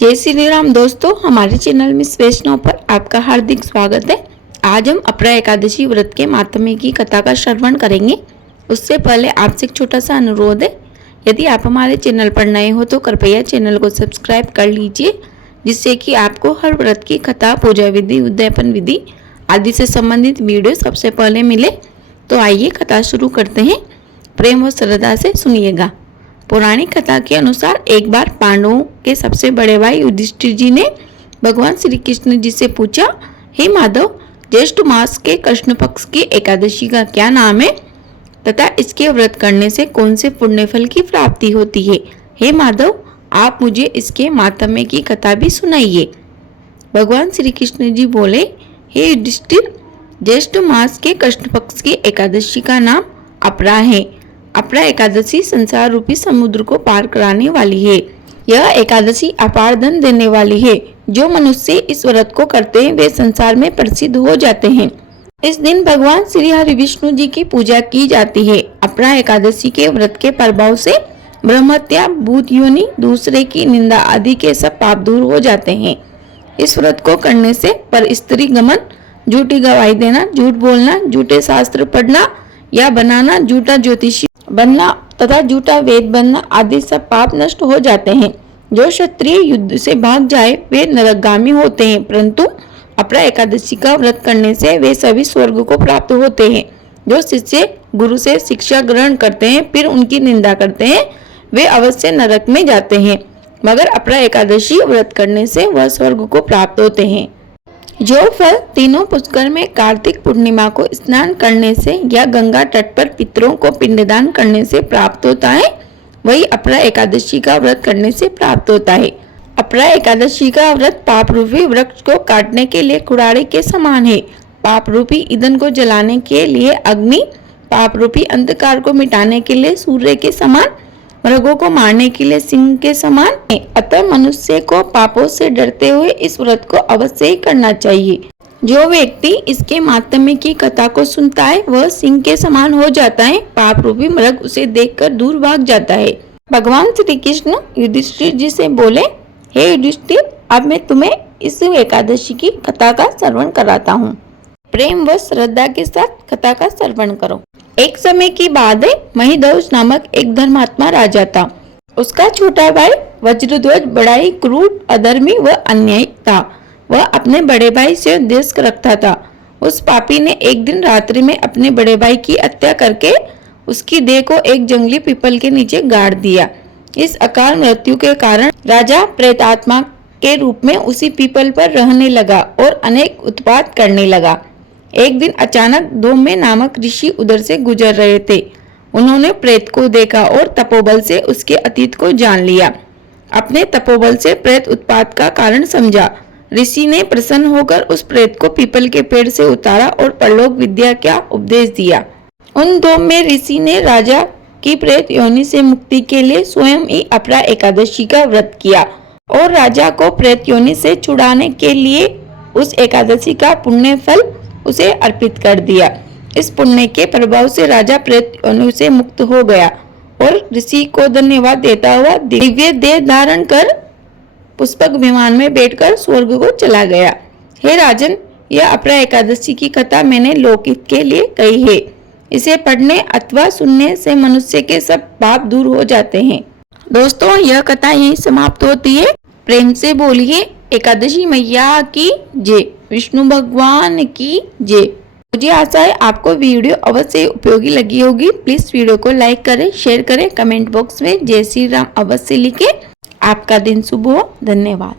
जय श्री राम दोस्तों, हमारे चैनल मिस वैष्णव पर आपका हार्दिक स्वागत है। आज हम अपरा एकादशी व्रत के मातम्य की कथा का श्रवण करेंगे। उससे पहले आपसे एक छोटा सा अनुरोध है, यदि आप हमारे चैनल पर नए हो तो कृपया चैनल को सब्सक्राइब कर लीजिए, जिससे कि आपको हर व्रत की कथा, पूजा विधि, उद्यापन विधि आदि से संबंधित वीडियो सबसे पहले मिले। तो आइए कथा शुरू करते हैं। प्रेम व श्रद्धा से सुनिएगा। पौराणिक कथा के अनुसार एक बार पांडवों के सबसे बड़े भाई युधिष्ठिर जी ने भगवान श्री कृष्ण जी से पूछा, हे माधव, ज्येष्ठ मास के कृष्ण पक्ष की एकादशी का क्या नाम है तथा इसके व्रत करने से कौन से पुण्य फल की प्राप्ति होती है? हे माधव, आप मुझे इसके मातम्य की कथा भी सुनाइए। भगवान श्री कृष्ण जी बोले, हे युधिष्ठिर, ज्येष्ठ मास के कृष्ण पक्ष की एकादशी का नाम अपरा है। अपरा एकादशी संसार रूपी समुद्र को पार कराने वाली है। यह एकादशी अपार धन देने वाली है। जो मनुष्य इस व्रत को करते हैं वे संसार में प्रसिद्ध हो जाते हैं। इस दिन भगवान श्री हरि विष्णु जी की पूजा की जाती है। अपरा एकादशी के व्रत के प्रभाव से ब्रह्मत्या, भूत योनि, दूसरे की निंदा आदि के सब पाप दूर हो जाते हैं। इस व्रत को करने से पर स्त्री गमन, झूठी गवाही देना, झूठ बोलना, झूठे शास्त्र पढ़ना या बनाना, झूठा ज्योतिषी बनना तथा झूठा वेद बनना आदि सब पाप नष्ट हो जाते हैं। जो क्षत्रिय युद्ध से भाग जाए वे नरकगामी होते हैं, परंतु अपरा एकादशी का व्रत करने से वे सभी स्वर्ग को प्राप्त होते हैं। जो शिष्य गुरु से शिक्षा ग्रहण करते हैं फिर उनकी निंदा करते हैं वे अवश्य नरक में जाते हैं, मगर अपरा एकादशी व्रत करने से वह स्वर्ग को प्राप्त होते हैं। जो फल तीनों पुष्कर में कार्तिक पूर्णिमा को स्नान करने से या गंगा तट पर पितरों को पिंडदान करने से प्राप्त होता है, वही अपरा एकादशी का व्रत करने से प्राप्त होता है। अपरा एकादशी का व्रत पाप रूपी वृक्ष को काटने के लिए कुड़ाड़ी के समान है। पाप रूपी ईंधन को जलाने के लिए अग्नि, पाप रूपी अंधकार को मिटाने के लिए सूर्य के समान, मृगों को मारने के लिए सिंह के समान है। अतः मनुष्य को पापों से डरते हुए इस व्रत को अवश्य ही करना चाहिए। जो व्यक्ति इसके मातम्य की कथा को सुनता है वह सिंह के समान हो जाता है। पाप रूपी मृग उसे देखकर दूर भाग जाता है। भगवान श्री कृष्ण युधिष्ठिर जी से बोले, हे युधिष्ठिर, अब मैं तुम्हें इस एकादशी की कथा का श्रवण कराता हूँ। प्रेम व श्रद्धा के साथ कथा का श्रवण करो। एक समय की बात है, महिध्वज नामक एक धर्मात्मा राजा था। उसका छोटा भाई वज्रध्वज बड़ा ही क्रूर, अधर्मी व अन्यायी था। वह अपने बड़े भाई से द्वेष रखता था। उस पापी ने एक दिन रात्रि में अपने बड़े भाई की हत्या करके उसकी देह को एक जंगली पीपल के नीचे गाड़ दिया। इस अकाल मृत्यु के कारण राजा प्रेतात्मा के रूप में उसी पीपल पर रहने लगा और अनेक उत्पात करने लगा। एक दिन अचानक धौम्य नामक ऋषि उधर से गुजर रहे थे। उन्होंने प्रेत को देखा और तपोबल से उसके अतीत को जान लिया। अपने तपोबल से प्रेत उत्पात का कारण समझा। ऋषि ने प्रसन्न होकर उस प्रेत को पीपल के पेड़ से उतारा और परलोक विद्या का उपदेश दिया। उन धौम्य ऋषि ने राजा की प्रेत योनि से मुक्ति के लिए स्वयं ही अपरा एकादशी का व्रत किया और राजा को प्रेत योनि से छुड़ाने के लिए उस एकादशी का पुण्य फल उसे अर्पित कर दिया। इस पुण्य के प्रभाव से राजा प्रेत योनि से मुक्त हो गया और ऋषि को धन्यवाद देता हुआ दिव्य देह धारण कर पुष्पक विमान में बैठकर स्वर्ग को चला गया। हे राजन, यह अपरा एकादशी की कथा मैंने लोकहित के लिए कही है। इसे पढ़ने अथवा सुनने से मनुष्य के सब पाप दूर हो जाते हैं। दोस्तों, यह कथा यहीं समाप्त होती है। प्रेम से बोलिए एकादशी मैया की जय, विष्णु भगवान की जय। मुझे आशा है आपको वीडियो अवश्य उपयोगी लगी होगी। प्लीज वीडियो को लाइक करें, शेयर करें, कमेंट बॉक्स में जय श्री राम अवश्य लिखें। आपका दिन शुभ हो। धन्यवाद।